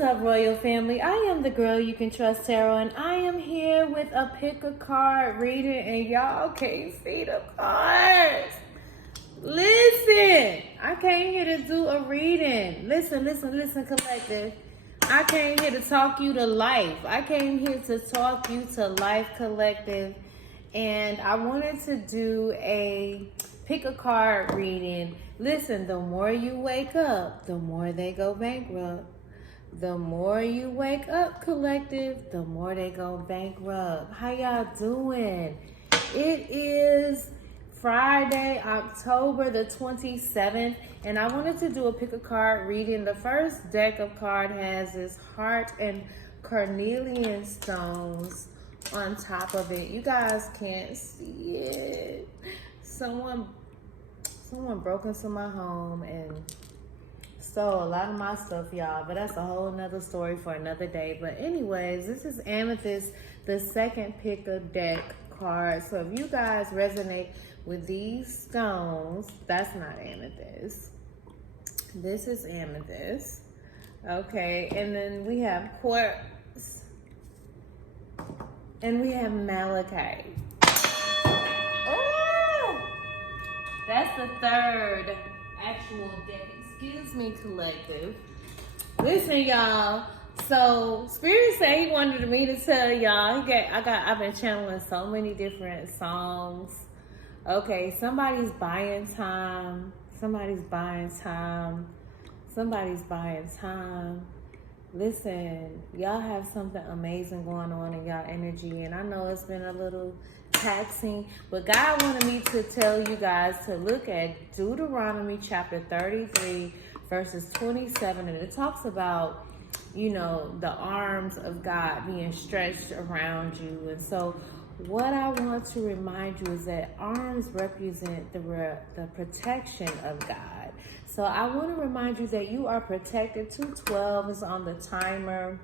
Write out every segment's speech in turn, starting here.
What's up, Royal Family? I am the girl you can trust, Tarot, and I am here with a pick a card reading, and y'all can't see the cards. Listen, I came here to do a reading. Listen, collective. I came here to talk you to life. I came here to talk you to life, collective, and I wanted to do a pick a card reading. Listen, the more you wake up, the more they go bankrupt. The more you wake up, collective, the more they go bankrupt. How y'all doing? It is Friday, October the 27th, and I wanted to do a pick a card reading. The first deck of card has this heart and Carnelian stones on top of it. You guys can't see it. Someone broke into my home and stole a lot of my stuff, y'all, but that's a whole nother story for another day. But anyways, this is Amethyst, the second pick a deck card. So if you guys resonate with these stones, that's not Amethyst. This is Amethyst. Okay, and then we have Quartz, and we have Malachite. Oh, that's the third actual deck. Excuse me, collective. Listen, y'all. So Spirit said he wanted me to tell y'all. I've been channeling so many different songs. Okay, somebody's buying time. Somebody's buying time. Somebody's buying time. Listen, y'all have something amazing going on in y'all energy, and I know it's been a little taxing, but God wanted me to tell you guys to look at Deuteronomy chapter 33 verses 27, and it talks about, you know, the arms of God being stretched around you. And so what I want to remind you is that arms represent the protection of God. So I want to remind you that you are protected. 212 is on the timer.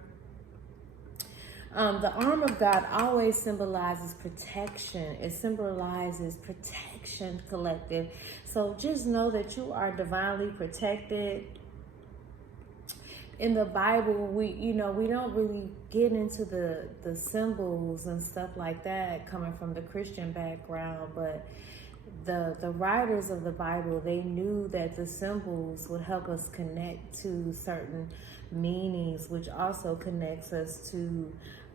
The arm of God always symbolizes protection. It symbolizes protection, collective. So just know that you are divinely protected. In the Bible, we don't really get into the symbols and stuff like that coming from the Christian background, but the writers of the Bible, they knew that the symbols would help us connect to certain meanings, which also connects us to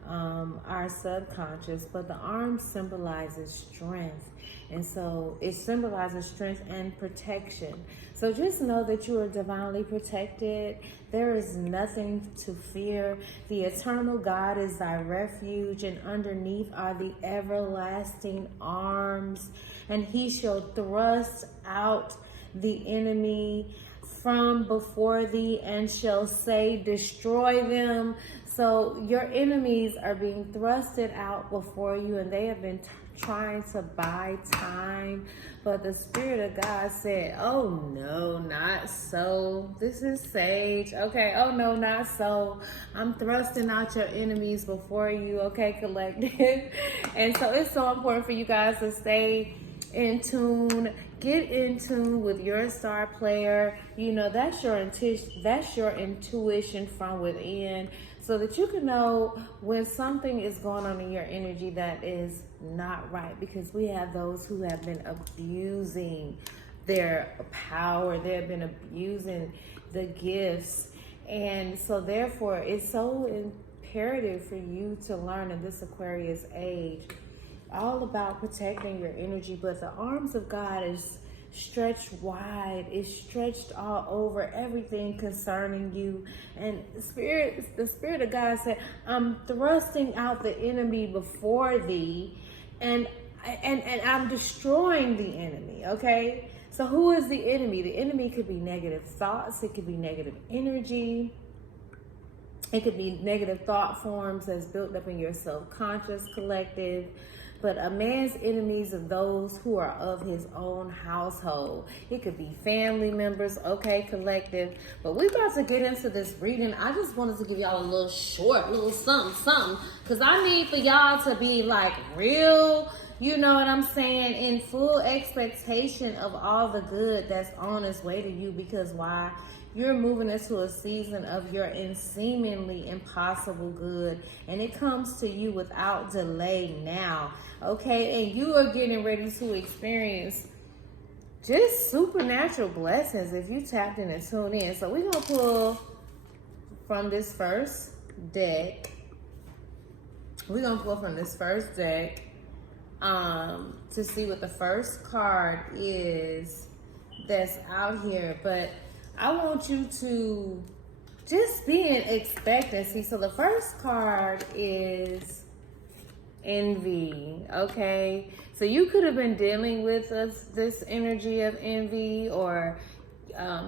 our subconscious. But the arm symbolizes strength, and so it symbolizes strength and protection. So just know that you are divinely protected. There is nothing to fear. The eternal God is thy refuge, and underneath are the everlasting arms, and he shall thrust out the enemy from before thee and shall say, destroy them. So your enemies are being thrusted out before you, and they have been trying to buy time. But the Spirit of God said, oh no, not so. This is Sage. Okay, oh no, not so. I'm thrusting out your enemies before you. Okay, collective. And so it's so important for you guys to stay in tune. Get in tune with your star player. You know, that's your intuition from within, so that you can know when something is going on in your energy that is not right, because we have those who have been abusing their power. They have been abusing the gifts. And so therefore it's so imperative for you to learn in this Aquarius age all about protecting your energy. But the arms of God is stretched wide. It's stretched all over everything concerning you. And the Spirit of God said, I'm thrusting out the enemy before thee, and I'm destroying the enemy. Okay, so who is the enemy? The enemy could be negative thoughts. It could be negative energy. It could be negative thought forms that's built up in your subconscious, collective. But a man's enemies are those who are of his own household. It could be family members, okay, collective. But we're about to get into this reading. I just wanted to give y'all a little short, little something. Because I need for y'all to be like real, you know what I'm saying, in full expectation of all the good that's on its way to you. Because why? you're moving into a season of your seemingly impossible good, and it comes to you without delay now, okay? And you are getting ready to experience just supernatural blessings if you tapped in and tuned in. So we're going to pull from this first deck. We're going to pull from this first deck to see what the first card is that's out here. But I want you to just be in expectancy. So the first card is envy, okay? So you could have been dealing with this energy of envy, or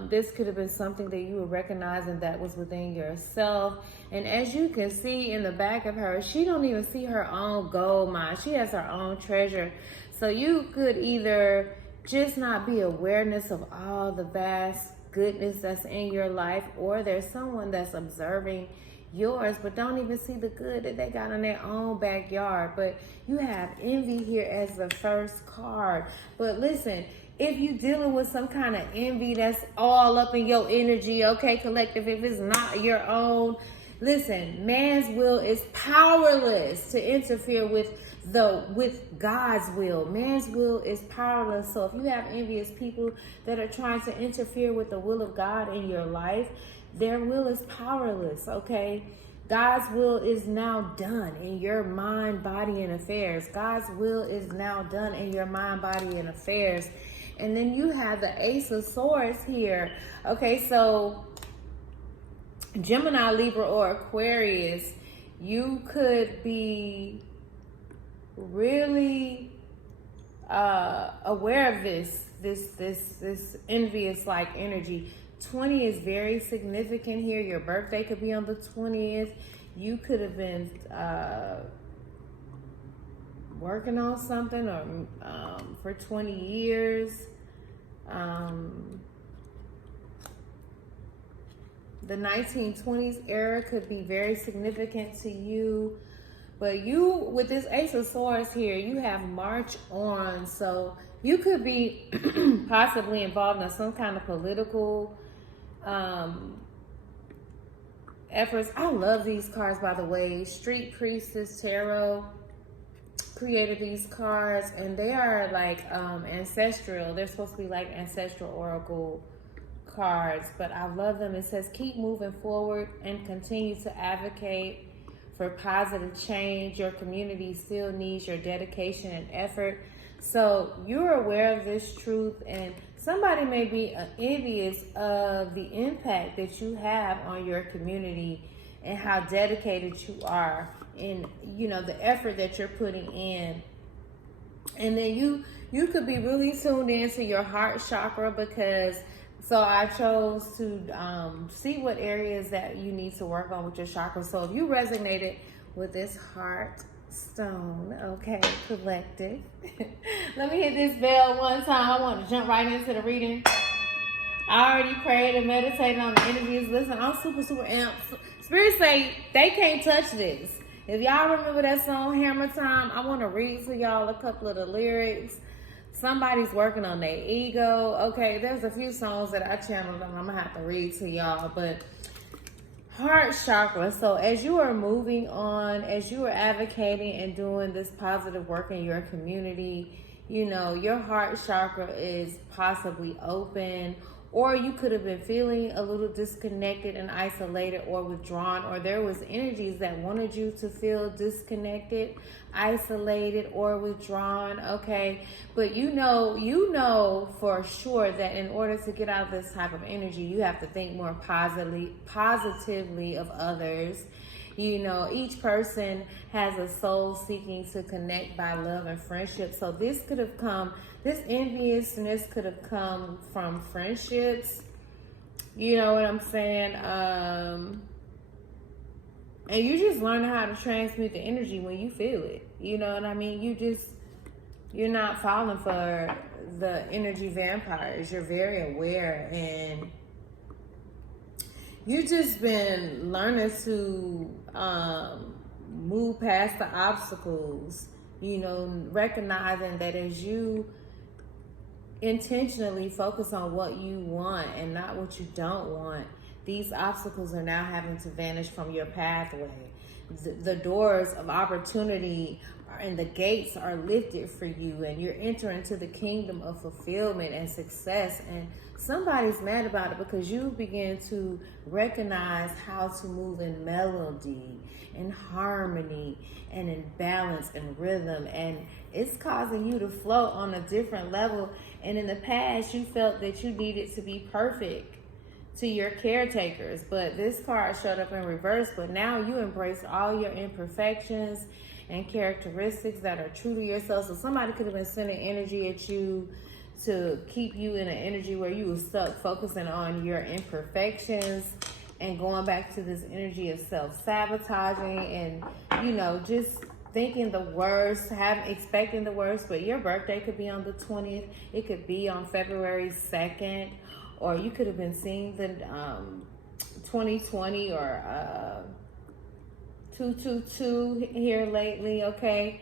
this could have been something that you were recognizing that was within yourself. And as you can see in the back of her, she don't even see her own gold mine. She has her own treasure. So you could either just not be awareness of all the vast goodness that's in your life, or there's someone that's observing yours but don't even see the good that they got in their own backyard. But you have envy here as the first card. But listen, if you dealing with some kind of envy that's all up in your energy, okay, collective, if it's not your own, listen, man's will is powerless to interfere with God's will. Man's will is powerless. So if you have envious people that are trying to interfere with the will of God in your life, their will is powerless, okay? God's will is now done in your mind, body, and affairs. God's will is now done in your mind, body, and affairs. And then you have the Ace of Swords here. Okay, so Gemini, Libra, or Aquarius, you could be really aware of this envious like energy. 20 is very significant here. Your birthday could be on the 20th. You could have been working on something or for 20 years. The 1920s era could be very significant to you. But you, with this Ace of Swords here, you have March on. So you could be possibly involved in some kind of political efforts. I love these cards, by the way. Street Priestess Tarot created these cards, and they are like ancestral. They're supposed to be like ancestral oracle cards, but I love them. It says keep moving forward and continue to advocate for positive change. Your community still needs your dedication and effort. So you're aware of this truth, and somebody may be envious of the impact that you have on your community and how dedicated you are in, you know, the effort that you're putting in. And then you could be really tuned into your heart chakra, because so I chose to see what areas that you need to work on with your chakra. So if you resonated with this heart stone, okay, collective, let me hit this bell one time. I want to jump right into the reading. I already prayed and meditated on the interviews. Listen, I'm super amped. Spirits say they can't touch this. If y'all remember that song Hammer Time, I want to read to y'all a couple of the lyrics. Somebody's working on their ego. Okay, there's a few songs that I channeled and I'm gonna have to read to y'all. But heart chakra. So as you are moving on, as you are advocating and doing this positive work in your community, you know, your heart chakra is possibly open, or you could have been feeling a little disconnected and isolated or withdrawn, or there was energies that wanted you to feel disconnected, isolated, or withdrawn, okay? But you know for sure that in order to get out of this type of energy, you have to think more positively of others. You know, each person has a soul seeking to connect by love and friendship. So this could have come, this enviousness could have come from friendships. You know what I'm saying? And you just learn how to transmute the energy when you feel it. You know what I mean? You're not falling for the energy vampires. You're very aware, and you just been learning to move past the obstacles, you know, recognizing that as you intentionally focus on what you want and not what you don't want, these obstacles are now having to vanish from your pathway. The doors of opportunity and the gates are lifted for you, and you're entering into the kingdom of fulfillment and success. And somebody's mad about it because you begin to recognize how to move in melody and harmony and in balance and rhythm, and it's causing you to float on a different level. And in the past, you felt that you needed to be perfect to your caretakers, but this card showed up in reverse. But now you embrace all your imperfections and characteristics that are true to yourself. So somebody could have been sending energy at you to keep you in an energy where you were stuck focusing on your imperfections and going back to this energy of self-sabotaging and, you know, just thinking the worst, expecting the worst. But your birthday could be on the 20th. It could be on February 2nd. Or you could have been seeing the 2020 or 222 here lately, okay?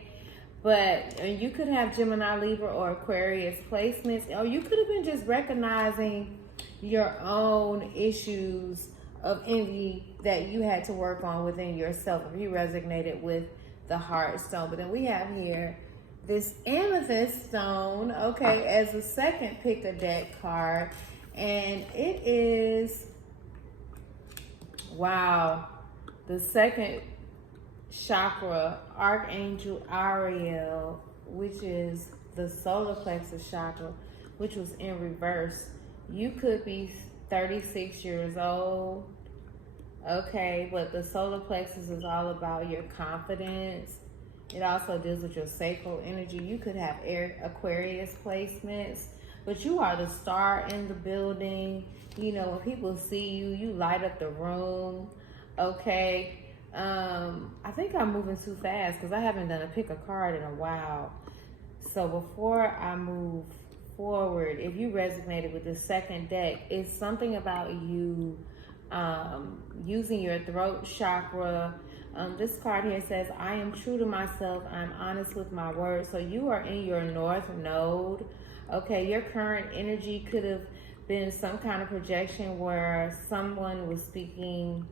But you could have Gemini, Libra, or Aquarius placements. Or you could have been just recognizing your own issues of envy that you had to work on within yourself if you resonated with the heart stone. But then we have here this amethyst stone, okay, as a second pick a deck card. And it is, wow, the second chakra, Archangel Allllll, which is the solar plexus chakra, which was in reverse. You could be 36 years old, okay, but the solar plexus is all about your confidence. It also deals with your sacral energy. You could have Aquarius placements, but you are the star in the building. You know, when people see you, you light up the room, okay? I think I'm moving too fast because I haven't done a pick a card in a while. So before I move forward, if you resonated with the second deck, it's something about you using your throat chakra. This card here says, I am true to myself. I'm honest with my words. So you are in your north node. Okay, your current energy could have been some kind of projection where someone was speaking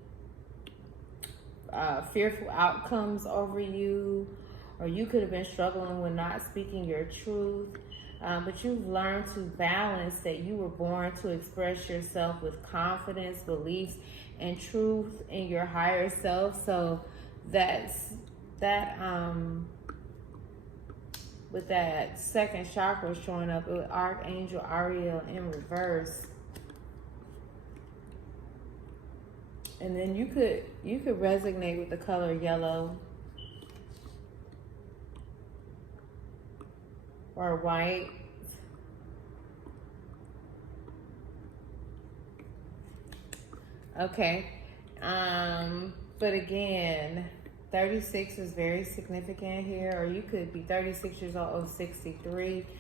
fearful outcomes over you, or you could have been struggling with not speaking your truth. But you've learned to balance that you were born to express yourself with confidence, beliefs, and truth in your higher self. So with that second chakra showing up with Archangel Allllll in reverse. And then you could resonate with the color yellow or white. Okay. But again, 36 is very significant here, or you could be 36 years old, 63.